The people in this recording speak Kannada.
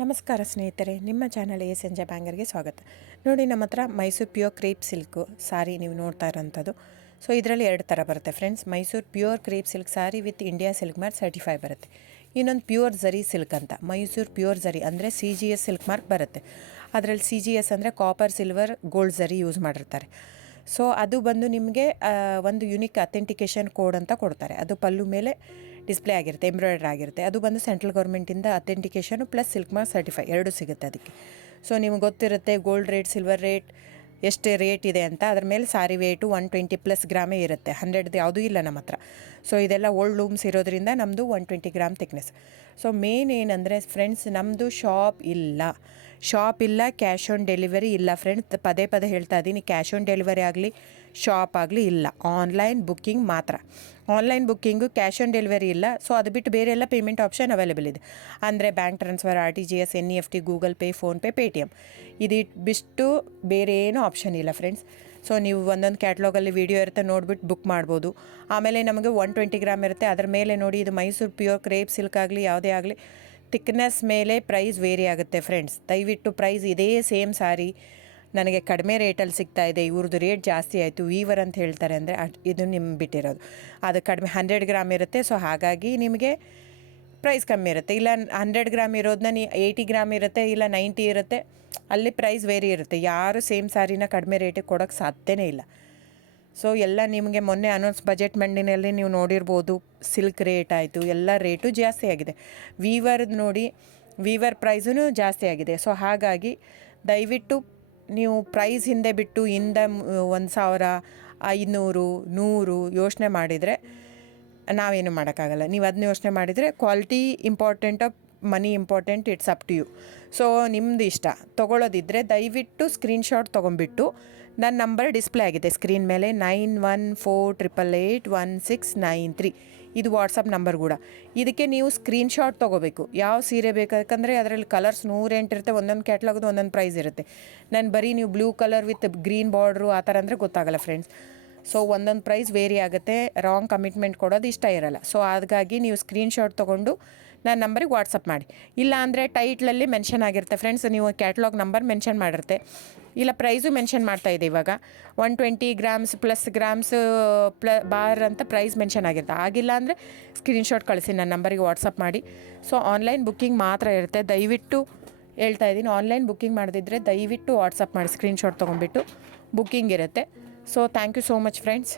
ನಮಸ್ಕಾರ ಸ್ನೇಹಿತರೆ, ನಿಮ್ಮ ಚಾನಲ್ ASNJ ಬ್ಯಾಂಗರ್ಗೆ ಸ್ವಾಗತ. ನೋಡಿ, ನಮ್ಮ ಹತ್ರ ಮೈಸೂರು ಪ್ಯೂರ್ ಕ್ರೇಪ್ ಸಿಲ್ಕು ಸಾರಿ ನೀವು ನೋಡ್ತಾ ಇರೋಂಥದ್ದು. ಸೊ ಇದರಲ್ಲಿ ಎರಡು ಥರ ಬರುತ್ತೆ friends. Mysuru pure crepe silk sorry with India silk mark certify ಬರುತ್ತೆ. ಇನ್ನೊಂದು ಪ್ಯೂರ್ ಝರಿ ಸಿಲ್ಕ್ ಅಂತ, ಮೈಸೂರು ಪ್ಯೂರ್ ಝರಿ ಅಂದರೆ CGS ಸಿಲ್ಕ್ ಮಾರ್ಕ್ ಬರುತ್ತೆ. ಅದರಲ್ಲಿ CGS ಅಂದರೆ ಕಾಪರ್, ಸಿಲ್ವರ್, ಗೋಲ್ಡ್ ಝರಿ ಯೂಸ್ ಮಾಡಿರ್ತಾರೆ. ಸೊ ಅದು ಬಂದು ನಿಮಗೆ ಒಂದು ಯುನಿಕ್ ಅಥೆಂಟಿಕೇಷನ್ ಕೋಡ್ ಅಂತ ಕೊಡ್ತಾರೆ. ಅದು ಪಲ್ಲು ಮೇಲೆ ಡಿಸ್ಪ್ಲೇ ಆಗಿರುತ್ತೆ, ಎಂಬ್ರಾಯ್ಡ್ರಿ ಆಗಿರುತ್ತೆ. ಅದು ಬಂದು ಸೆಂಟ್ರಲ್ ಗೌರ್ಮೆಂಟಿಂದ ಅಥೆಂಟಿಕೇಷನು ಪ್ಲಸ್ ಸಿಲ್ಕ್ ಮಾರ್ಕ್ ಸರ್ಟಿಫೈ ಎರಡೂ ಸಿಗುತ್ತೆ ಅದಕ್ಕೆ. ಸೊ ನಿಮ್ಗೆ ಗೊತ್ತಿರುತ್ತೆ ಗೋಲ್ಡ್ ರೇಟ್, ಸಿಲ್ವರ್ ರೇಟ್ ಎಷ್ಟು ರೇಟ್ ಇದೆ ಅಂತ. ಅದ್ರ ಮೇಲೆ ಸಾರಿ ವೇಟು 120+ ಗ್ರಾಮೇ ಇರುತ್ತೆ, 100 ಯಾವುದೂ ಇಲ್ಲ ನಮ್ಮ ಹತ್ರ. ಸೊ ಇದೆಲ್ಲ ಓಲ್ಡ್ ಲೂಮ್ಸ್ ಇರೋದ್ರಿಂದ ನಮ್ಮದು 120 ಗ್ರಾಮ್ ಥಿಕ್ನೆಸ್. ಸೊ ಮೇನ್ ಏನಂದರೆ ಫ್ರೆಂಡ್ಸ್, ನಮ್ಮದು ಶಾಪ್ ಇಲ್ಲ, ಕ್ಯಾಶ್ ಆನ್ ಡೆಲಿವರಿ ಇಲ್ಲ ಫ್ರೆಂಡ್ಸ್. ಪದೇ ಹೇಳ್ತಾ ಇದ್ದೀನಿ, ಕ್ಯಾಶ್ ಆನ್ ಡೆಲಿವರಿ ಆಗಲಿ, ಶಾಪ್ ಆಗಲಿ ಇಲ್ಲ, ಆನ್ಲೈನ್ ಬುಕ್ಕಿಂಗ್ ಮಾತ್ರ. Online booking, cash on delivery ಇಲ್ಲ. ಸೊ ಅದು ಬಿಟ್ಟು ಬೇರೆ ಎಲ್ಲ ಪೇಮೆಂಟ್ ಆಪ್ಷನ್ ಅವೈಲೇಬಲ್ ಇದೆ. ಅಂದರೆ bank transfer, RTGS, NEFT, Google pay, PhonePe, Paytm. ಇದು ಬಿಟ್ಟು ಬೇರೆ ಏನೂ ಆಪ್ಷನ್ ಇಲ್ಲ ಫ್ರೆಂಡ್ಸ್. ಸೊ ನೀವು ಒಂದೊಂದು ಕ್ಯಾಟ್ಲಾಗಲ್ಲಿ ವೀಡಿಯೋ ಇರುತ್ತೆ, ನೋಡಿಬಿಟ್ಟು ಬುಕ್ ಮಾಡ್ಬೋದು. ಆಮೇಲೆ ನಮಗೆ 120 ಗ್ರಾಮ್ ಇರುತ್ತೆ. ಅದರ ಮೇಲೆ ನೋಡಿ, ಇದು ಮೈಸೂರು ಪ್ಯೂರ್ ಕ್ರೇಪ್ ಸಿಲ್ಕ್ ಆಗಲಿ ಯಾವುದೇ ಆಗಲಿ ಥಿಕ್ನೆಸ್ ಮೇಲೆ ಪ್ರೈಸ್ ವೇರಿ ಆಗುತ್ತೆ ಫ್ರೆಂಡ್ಸ್. ದಯವಿಟ್ಟು ಪ್ರೈಸ್ ಇದೇ ಸೇಮ್ ಸಾರಿ ನನಗೆ ಕಡಿಮೆ ರೇಟಲ್ಲಿ ಸಿಗ್ತಾ ಇದೆ, ಇವ್ರದ್ದು ರೇಟ್ ಜಾಸ್ತಿ ಆಯಿತು ವೀವರ್ ಅಂತ ಹೇಳ್ತಾರೆ ಅಂದರೆ ಇದು ನಿಮ್ಮ ಬಿಟ್ಟಿರೋದು. ಅದು ಕಡಿಮೆ 100 ಗ್ರಾಮ್ ಇರುತ್ತೆ. ಸೊ ಹಾಗಾಗಿ ನಿಮಗೆ ಪ್ರೈಸ್ ಕಮ್ಮಿ ಇರುತ್ತೆ. ಇಲ್ಲ 100 ಗ್ರಾಮ್ ಇರೋದನ್ನ 80 ಗ್ರಾಮ್ ಇರುತ್ತೆ, ಇಲ್ಲ 90 ಇರುತ್ತೆ, ಅಲ್ಲಿ ಪ್ರೈಸ್ ವೇರಿ ಇರುತ್ತೆ. ಯಾರು ಸೇಮ್ ಸಾರಿನ ಕಡಿಮೆ ರೇಟಿಗೆ ಕೊಡೋಕ್ಕೆ ಸಾಧ್ಯನೇ ಇಲ್ಲ. ಸೊ ಎಲ್ಲ ನಿಮಗೆ ಮೊನ್ನೆ ಅನೌನ್ಸ್ ಬಜೆಟ್ ಮಂಡಿನಲ್ಲಿ ನೀವು ನೋಡಿರ್ಬೋದು, ಸಿಲ್ಕ್ ರೇಟ್ ಆಯಿತು, ಎಲ್ಲ ರೇಟು ಜಾಸ್ತಿ ಆಗಿದೆ. ವೀವರ್ದು ನೋಡಿ, ವೀವರ್ ಪ್ರೈಸೂ ಜಾಸ್ತಿ ಆಗಿದೆ. ಸೊ ಹಾಗಾಗಿ ದಯವಿಟ್ಟು ನೀವು ಪ್ರೈಸ್ ಹಿಂದೆ ಬಿಟ್ಟು 1,000, 500, 100 ಯೋಚನೆ ಮಾಡಿದರೆ ನಾವೇನು ಮಾಡೋಕ್ಕಾಗಲ್ಲ. ನೀವು ಅದನ್ನ ಯೋಚನೆ ಮಾಡಿದರೆ quality important, money important, it's up to you. So ನಿಮ್ಮದು ಇಷ್ಟ. ತೊಗೊಳ್ಳೋದಿದ್ದರೆ ದಯವಿಟ್ಟು ಸ್ಕ್ರೀನ್ಶಾಟ್ ತೊಗೊಂಬಿಟ್ಟು, ನನ್ನ ನಂಬರ್ ಡಿಸ್ಪ್ಲೇ ಆಗಿದೆ ಸ್ಕ್ರೀನ್ ಮೇಲೆ, 9148881693. ಇದು ವಾಟ್ಸಪ್ ನಂಬರ್ ಕೂಡ. ಇದಕ್ಕೆ ನೀವು ಸ್ಕ್ರೀನ್ಶಾಟ್ ತೊಗೋಬೇಕು. ಯಾವ ಸೀರೆ ಬೇಕಂದರೆ ಅದರಲ್ಲಿ ಕಲರ್ಸ್ 108 ಇರುತ್ತೆ, ಒಂದೊಂದು ಕ್ಯಾಟ್ಲಾಗದು ಒಂದೊಂದು ಪ್ರೈಸ್ ಇರುತ್ತೆ. ನಾನು ಬರೀ ನೀವು blue colour with green border ಆ ಥರ ಅಂದರೆ ಗೊತ್ತಾಗಲ್ಲ ಫ್ರೆಂಡ್ಸ್. ಸೊ ಒಂದೊಂದು ಪ್ರೈಸ್ ವೇರಿ ಆಗುತ್ತೆ, ರಾಂಗ್ ಕಮಿಟ್ಮೆಂಟ್ ಕೊಡೋದು ಇಷ್ಟ ಇರಲ್ಲ. ಸೊ ಹಾಗಾಗಿ ನೀವು ಸ್ಕ್ರೀನ್ಶಾಟ್ ತೊಗೊಂಡು ನನ್ನ ನಂಬರಿಗೆ ವಾಟ್ಸಪ್ ಮಾಡಿ. ಇಲ್ಲ ಅಂದರೆ ಟೈಟ್ಲಲ್ಲಿ ಮೆನ್ಷನ್ ಆಗಿರುತ್ತೆ ಫ್ರೆಂಡ್ಸ್, ನೀವು ಕ್ಯಾಟ್ಲಾಗ್ ನಂಬರ್ ಮೆನ್ಷನ್ ಮಾಡಿರುತ್ತೆ, ಇಲ್ಲ ಪ್ರೈಸು ಮೆನ್ಷನ್ ಮಾಡ್ತಾಯಿದೆ. ಇವಾಗ 120 ಗ್ರಾಮ್ಸ್ ಪ್ಲಸ್ ಗ್ರಾಮ್ಸ್ ಬಾರ್ ಅಂತ ಪ್ರೈಸ್ ಮೆನ್ಷನ್ ಆಗಿರುತ್ತೆ. ಆಗಿಲ್ಲ ಅಂದರೆ ಸ್ಕ್ರೀನ್ಶಾಟ್ ಕಳಿಸಿ, ನನ್ನ ನಂಬರಿಗೆ ವಾಟ್ಸಪ್ ಮಾಡಿ. ಸೊ ಆನ್ಲೈನ್ ಬುಕ್ಕಿಂಗ್ ಮಾತ್ರ ಇರುತ್ತೆ. ದಯವಿಟ್ಟು ಹೇಳ್ತಾ ಇದ್ದೀನಿ, ಆನ್ಲೈನ್ ಬುಕ್ಕಿಂಗ್ ಮಾಡದಿದ್ದರೆ ದಯವಿಟ್ಟು ವಾಟ್ಸಪ್ ಮಾಡಿ, ಸ್ಕ್ರೀನ್ಶಾಟ್ ತೊಗೊಂಡ್ಬಿಟ್ಟು ಬುಕ್ಕಿಂಗ್ ಇರುತ್ತೆ. So thank you so much friends.